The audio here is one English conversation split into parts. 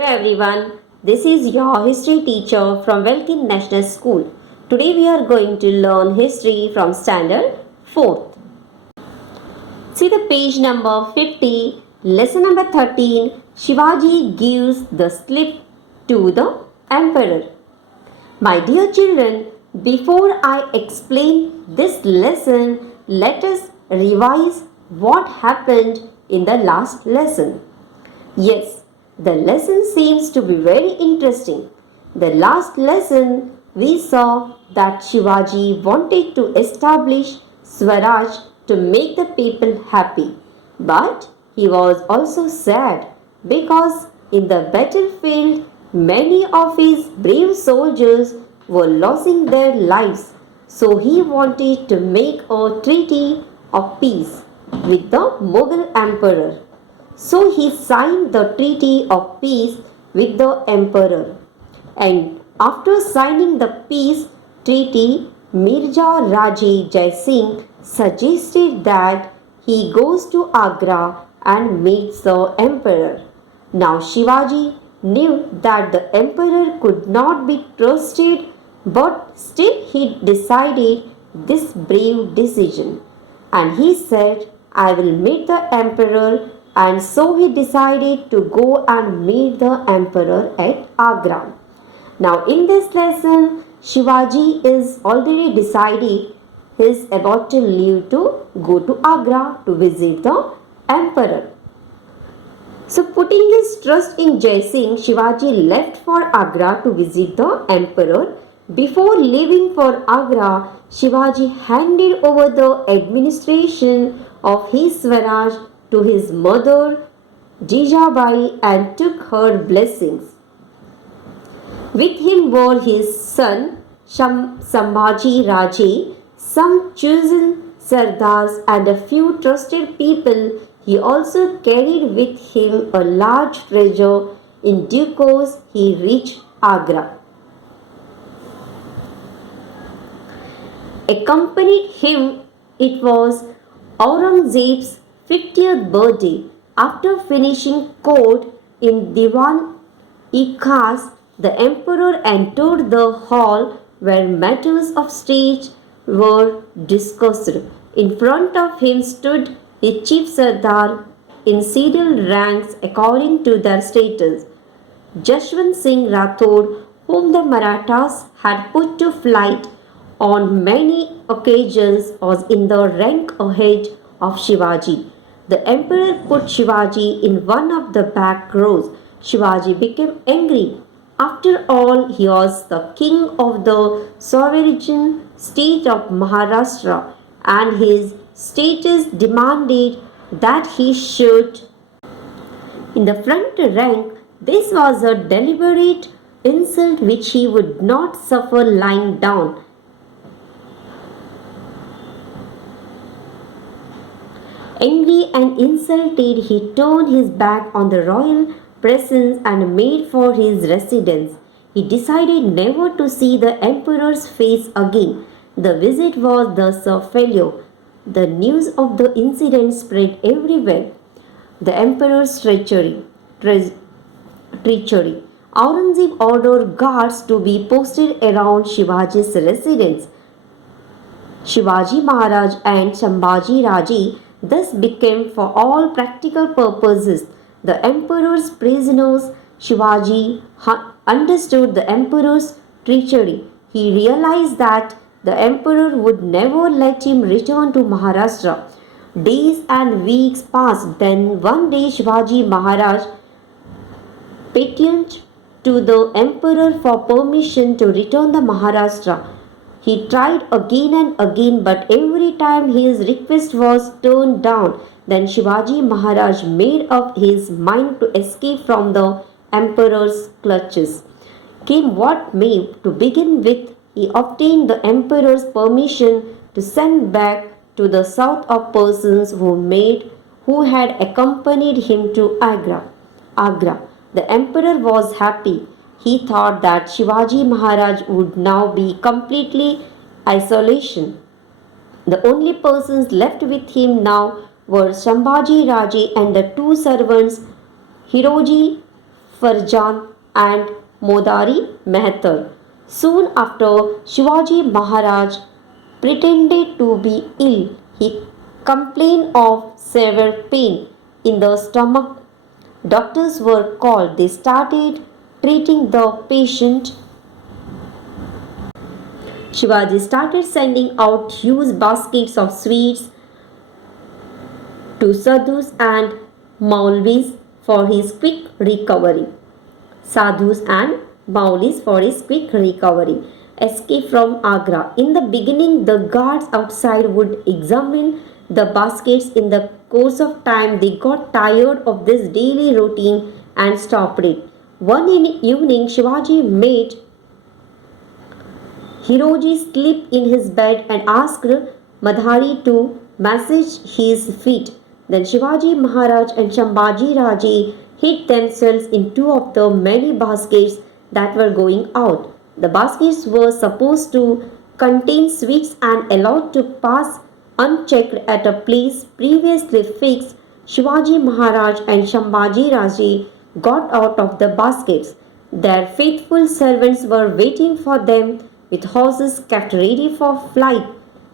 Hello everyone, this is your history teacher from Welkin National School. Today we are going to learn history from standard 4th. See the page number 50, lesson number 13. Shivaji gives the slip to the emperor. My dear children, before I explain this lesson, let us revise what happened in the last lesson. Yes, the lesson seems to be very interesting. The last lesson we saw that Shivaji wanted to establish Swaraj to make the people happy. But he was also sad because in the battlefield many of his brave soldiers were losing their lives. So he wanted to make a treaty of peace with the Mughal emperor. So he signed the treaty of peace with the emperor. And after signing the peace treaty, Mirza Raje Jai Singh suggested that he goes to Agra and meets the emperor. Now Shivaji knew that the emperor could not be trusted, but still he decided this brave decision. And he said, I will meet the emperor, and so he decided to go and meet the emperor at Agra. Now, in this lesson, Shivaji is already decided he is about to leave to go to Agra to visit the emperor. So, putting his trust in Jai Singh, Shivaji left for Agra to visit the emperor. Before leaving for Agra, Shivaji handed over the administration of his Swaraj to his mother Jijabai and took her blessings. With him were his son Sambhaji Raje, some chosen sardars and a few trusted people. He also carried with him a large treasure. In due course he reached Agra. Accompanied him it was Aurangzeb's 50th birthday. After finishing court in Diwan-e-Khas, the emperor entered the hall where matters of state were discussed. In front of him stood the chief sardar in serial ranks according to their status. Jashwant Singh Rathod, whom the Marathas had put to flight on many occasions, was in the rank ahead of Shivaji. The emperor put Shivaji in one of the back rows. Shivaji became angry. After all, he was the king of the sovereign state of Maharashtra, and his status demanded that he should in the front rank. This was a deliberate insult which he would not suffer lying down. Angry and insulted, he turned his back on the royal presence and made for his residence. He decided never to see the emperor's face again. The visit was thus a failure. The news of the incident spread everywhere. The emperor's treachery. Aurangzeb ordered guards to be posted around Shivaji's residence. Shivaji Maharaj and Sambhaji Raje thus became, for all practical purposes, the emperor's prisoners. Shivaji understood the emperor's treachery. He realized that the emperor would never let him return to Maharashtra. Days and weeks passed. Then one day Shivaji Maharaj petitioned to the emperor for permission to return to Maharashtra. He tried again and again, but every time his request was turned down. Then Shivaji Maharaj made up his mind to escape from the emperor's clutches. Came what may, to begin with, he obtained the emperor's permission to send back to the south of persons who had accompanied him to Agra. The emperor was happy. He thought that Shivaji Maharaj would now be completely isolation. The only persons left with him now were Sambhaji Raje and the two servants Hiroji Farjan and Modari Mehtar. Soon after, Shivaji Maharaj pretended to be ill. He complained of severe pain in the stomach. Doctors were called. They started treating the patient. Shivaji started sending out huge baskets of sweets to sadhus and maulvis for his quick recovery. Sadhus and maulis for his quick recovery. Escape from Agra. In the beginning, the guards outside would examine the baskets. In the course of time, they got tired of this daily routine and stopped it. One evening, Shivaji made Hiroji sleep in his bed and asked Madhari to massage his feet. Then Shivaji Maharaj and Shambhaji Raje hid themselves in two of the many baskets that were going out. The baskets were supposed to contain sweets and allowed to pass unchecked at a place previously fixed. Shivaji Maharaj and Shambhaji Raje got out of the baskets. Their faithful servants were waiting for them with horses kept ready for flight.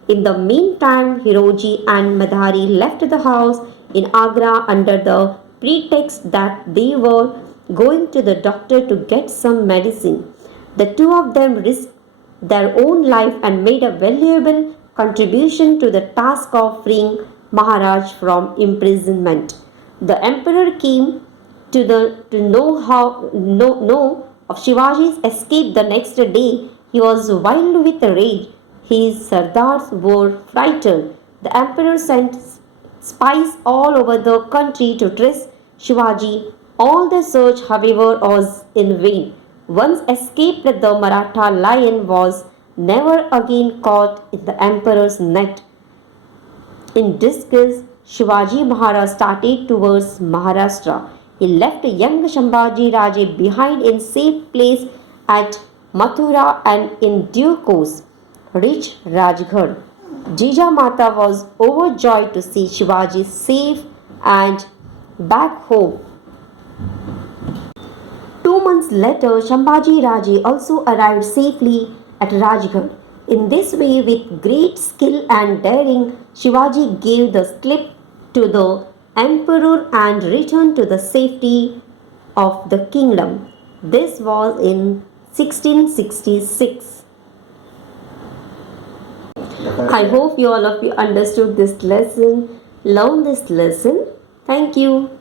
In the meantime, Hiroji and Madhari left the house in Agra under the pretext that they were going to the doctor to get some medicine. The two of them risked their own life and made a valuable contribution to the task of freeing Maharaj from imprisonment. The emperor came to know of Shivaji's escape the next day. He was wild with rage. His sardars were frightened. The emperor sent spies all over the country to trace Shivaji. All the search, however, was in vain. Once escaped, the Maratha lion was never again caught in the emperor's net. In disgust, Shivaji Maharaj started towards Maharashtra. He left young Shambhaji Raje behind in safe place at Mathura and in due course reached Rajgarh. Jijamata was overjoyed to see Shivaji safe and back home. 2 months later, Shambhaji Raje also arrived safely at Rajgarh. In this way, with great skill and daring, Shivaji gave the slip to the emperor and returned to the safety of the kingdom. This was in 1666. I hope you all of you understood this lesson, learned this lesson. Thank you.